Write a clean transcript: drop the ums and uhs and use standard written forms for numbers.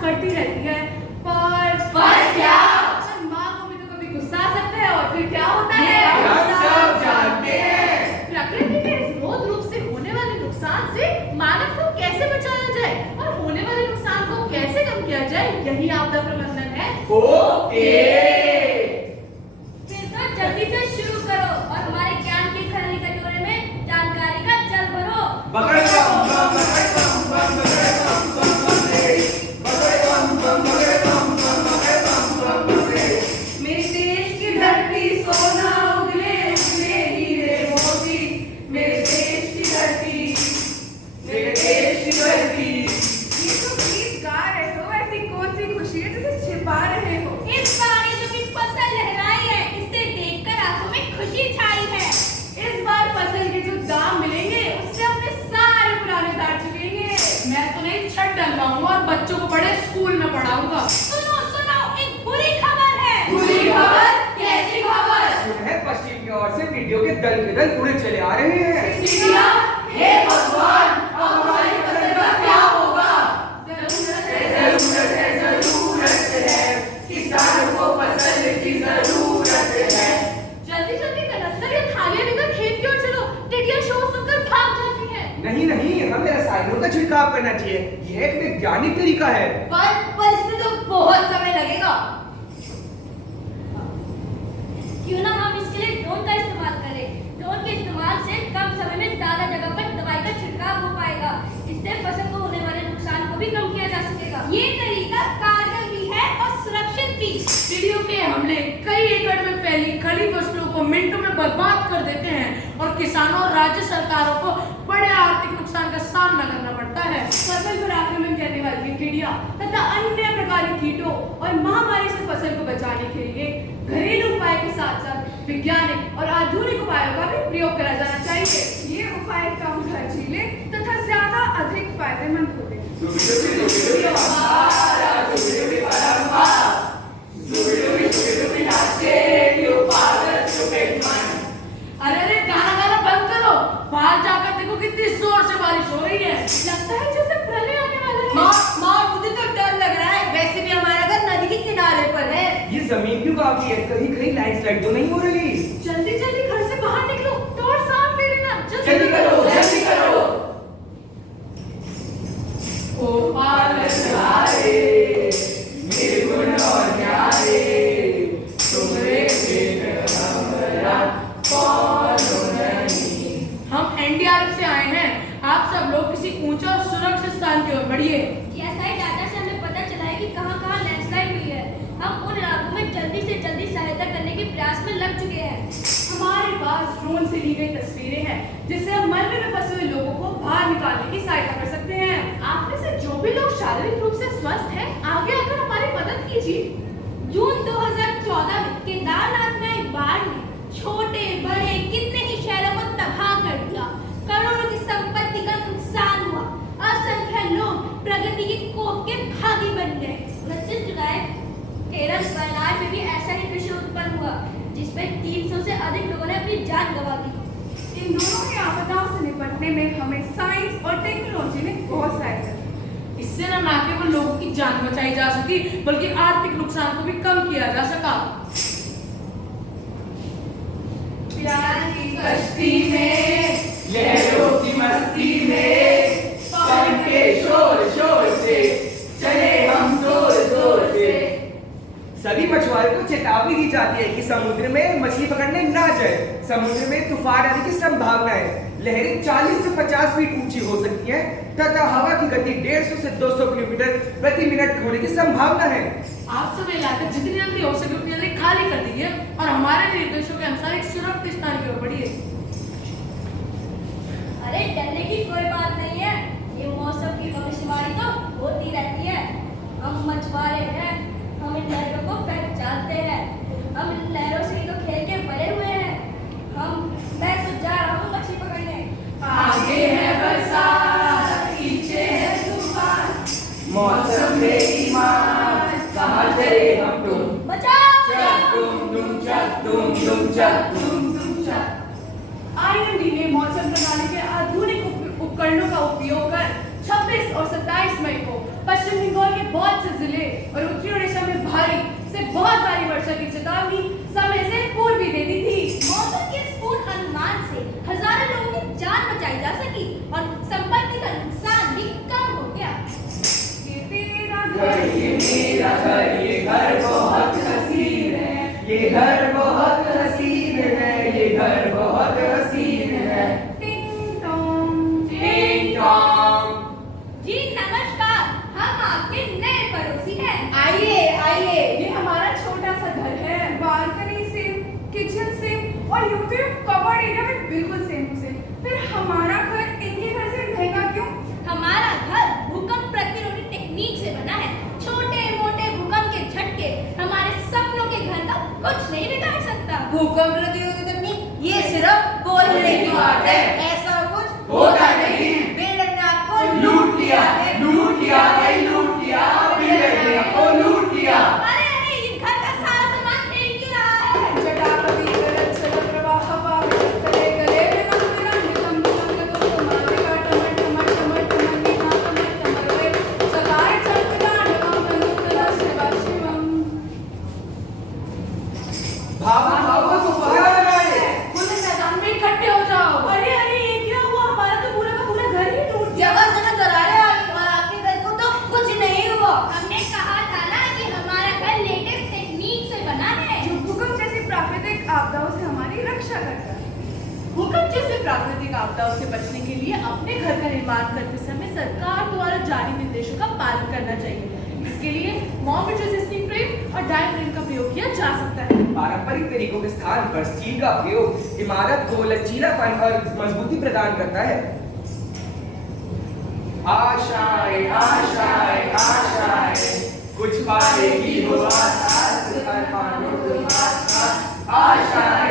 करती रहती है, पर क्या? माँ को भी तो कभी गुस्सा आ सकता है और फिर क्या होता है? हम सब जानते हैं। प्रकृति के इस रोध रूप से होने वाले नुकसान से मानव को कैसे बचाया जाए और होने वाले नुकसान को कैसे कम किया जाए, यही आपदा प्रबंधन है। ओके। फिर तो जल्दी से शुरू करो और हमारे ज्ञान की खली कटोरे में जानकारी का जल भरो। मेरे देश की धरती सोना उगले उगले हीरे मोती, मेरे देश की धरती, मेरे देश की धरती। ये तो गीत गा रहे हो, ऐसी कौन सी खुशी है जिसे छिपा रहे हो? इस बार जो भी फसल लहराई है, इसे देखकर आंखों में खुशी छाई है। इस बार फसल के जो दाम मिलेंगे उससे अपने सारे पुराने दाग चुकेंगे। मैं तो नहीं छत डलवाऊंगा और बच्चों को बड़े स्कूल में पढ़ाऊंगा। सुनो सुनो, एक बुरी खबर है। बुरी खबर? कैसी खबर? सुना पश्चिम की ओर से टिड्डियों के दल के दल उड़े चले आ रहे हैं। टिड्डियाँ? हे भगवान, अब हमारी फसल का क्या होगा? जरूरत है, किसानों को फसल की जरूरत है। जल्दी जल्दी कनस्तर या थालियां लेकर खेत की ओर चलो, टिड्डियाँ शोर सुनकर भाग जाती हैं। नहीं नहीं, हमें रसायनों का छिड़काव करना चाहिए। यह एक वैज्ञानिक तरीका है। पर इसमें तो बहुत समय लगेगा। क्यों ना हम इसके लिए ड्रोन का इस्तेमाल करें। ड्रोन के इस्तेमाल से कम समय में ज्यादा जगह पर दवाई का छिड़काव हो पाएगा। इससे फसल को होने वाले नुकसान को भी कम किया जा सकेगा। ये तरीका कारगर भी है और सुरक्षित भी। टिड्डियों के हमले कई एकड़ में फैली खड़ी फसलों को मिनटों में बर्बाद कर देते हैं और किसानों और राज्य सरकारों को बड़े आर्थिक नुकसान का सामना करना पड़ता है। फसल पर आक्रमण करने वाली टिड्डियां तथा अन्य प्रकार के कीटों और महामारी से फसल को बचाने के लिए घरेलू उपाय के साथ साथ वैज्ञानिक और आधुनिक उपायों का भी प्रयोग करा जाना चाहिए। ये उपाय कम खर्चीले तथा ज्यादा अधिक फायदेमंद होते हैं। अरे गाना गाना बंद करो, बाहर जाकर देखो कितनी जोर से बारिश हो रही है। लगता है जैसे प्रलय आने वाला है। माँ मुझे तो डर लग रहा है, वैसे भी हमारा घर नदी के किनारे पर है। ये जमीन क्यों काफी है? कहीं कहीं लैंडस्लाइड तो नहीं हो रही? जल्दी जल्दी घर से बाहर निकलो, डोर साफ ले लेना। जल्दी करो, जल्दी करो। ओ पालन आए, निर्गुण और न्यारे, तुम्हारे बिन हमरा कौन नहीं। हम एनडीआरएफ से आए हैं। आप सब लोग किसी ऊंचे और सुरक्षित स्थान की ओर बढ़िए। जीएसआई डाटा से हमें पता चला है कि कहां-कहां लैंडस्लाइड हुई है। हम उन इलाकों में जल्दी से जल्दी सहायता करने के प्रयास में लग चुके हैं। हमारे पास ड्रोन से ली गई तस्वीरें हैं जिससे हम मलबे में फंसे हुए लोगों को बाहर निकालने की सहायता कर सकते हैं। आप में से जो भी लोग शारीरिक रूप से स्वस्थ हैं, आगे आकर हमारी मदद कीजिए। जून 2014 में केदारनाथ में आई बाढ़ ने छोटे बड़े कितने ही शहरों को तबाह कर दिया। करोड़ों की संपत्ति का नुकसान हुआ। असंख्य लोग दरअसल वायनाड में भी ऐसा ही दृश्य उत्पन्न हुआ, जिसमें 300 से अधिक लोगों ने अपनी जान गंवा दी। इन दोनों की आपदाओं से निपटने में हमें साइंस और टेक्नोलॉजी ने बहुत सहायता की। इससे न केवल लोगों की जान बचाई जा सकी, बल्कि आर्थिक नुकसान को भी कम किया जा सका। प्यार की कश्ती में, लहरों की मस्ती में, पवन के शोर शोर से चले हम जोर जोर से। सभी मछुआरों को चेतावनी दी जाती है कि समुद्र में मछली पकड़ने ना जाए। समुद्र में तूफान आने की संभावना है। लहरें 40 से 50 फीट ऊंची हो सकती हैं तथा हवा की गति 150 से 200 किलोमीटर प्रति मिनट होने की संभावना है। आप सब इलाका जितनी जल्दी हो सके उतनी जल्दी खाली कर दीजिए और हमारे निर्देशों के अनुसार एक सुरक्षित स्थान की ओर बढ़िए। अरे डरने की कोई बात नहीं है, ये मौसम की भविष्यवाणी तो होती रहती है। हम मछुआरे हैं, हम इन लहरों को पहचानते हैं, हम इन लहरों से ही तो खेल के बड़े हुए हैं। मैं तो जा रहा हूँ मछली पकड़ने। आगे है बरसात, पीछे है तूफान, मौसम बेईमान, कहाँ चले हम तुम, बचाओ! चक तुम चक तुम चक तुम। IMD ने मौसम प्रणाली के आधुनिक उपकरणों का उपयोग कर 26 और 27 मई को पश्चिम बंगाल के बहुत से जिले और उत्तरी उड़ीसा में भारी से बहुत भारी वर्षा की चेतावनी समय से पूर्व ही दे दी थी। मौसम के इस पूर्ण अनुमान से हजारों लोगों की जान बचाई जा सकी और संपत्ति का नुकसान भी कम हो गया। ये तेरा घर, ये मेरा घर, ये घर बहुत हसीन है, ये घर बहुत हसीन है, ये घर बहुत हसीन है। टिंग टोंग, टिंग टोंग। जी नमस्कार, हम आपके नए पड़ोसी हैं। आइए आइए, ये हमारा छोटा सा घर है। बालकनी से, किचन से और यूं तो कवर्ड एरिया में बिल्कुल सेम टू सेम। फिर हमारा घर इनके घर से महंगा क्यों? हमारा घर भूकंप प्रतिरोधी टेक्निक से बना है। छोटे मोटे भूकंप के झटके हमारे सपनों के घर का कुछ नहीं बिगाड़ सकता। भूकंप प्रतिरोधी तकनीक ये सिर्फ बोलने की बात है, ऐसा कुछ होता नहीं। बिल्डर ने आपको लूट लिया, लूट लिया, भाई लूट लिया, बिल्डर ने आपको लूट लिया। अरे ये घर का सारा सामान फेंक क्यों रहा है? जटापति गरज सलग प्रवाह पावे तले गले में नम तो मारे का टमर टमर टमर टमर निहा टमर टमर वे सकार चंद्रा नमः मनुतला शिवा शिवम। भावा भावा तो पकड़ा लगाए। खुले मैदान में इकट्ठे हो जाओ। अरे अरे ये क्या हुआ? हमारा तो पूरा का पूरा घर ही टूट गया। जगह जगह दरारें आ गई और आपके घर को तो कुछ नहीं हुआ। हमने कहा था ना कि हमारा घर लेटेस्ट टेक्निक से बना है। जो भूकंप जैसी प्राकृतिक आपदाओं से हमारी रक्षा करता है। भूकंप जैसे प्राकृतिक आपदाओं से बचने के लिए अपने घर का निर्माण करते समय सरकार द्वारा जारी निर्देशों का पालन करना चाहिए। इसके लिए मॉर्टिर रेजिस्टिंग फ्रेम और डायाफ्रेम का प्रयोग किया जा सकता है। पारंपरिक तरीकों के स्थान पर स्टील का प्रयोग इमारत को लचीलापन और मजबूती प्रदान करता है। आशाएं आशाएं आशाएं कुछ पाएगी वो आशा, अरमानों की आशा। आशाएं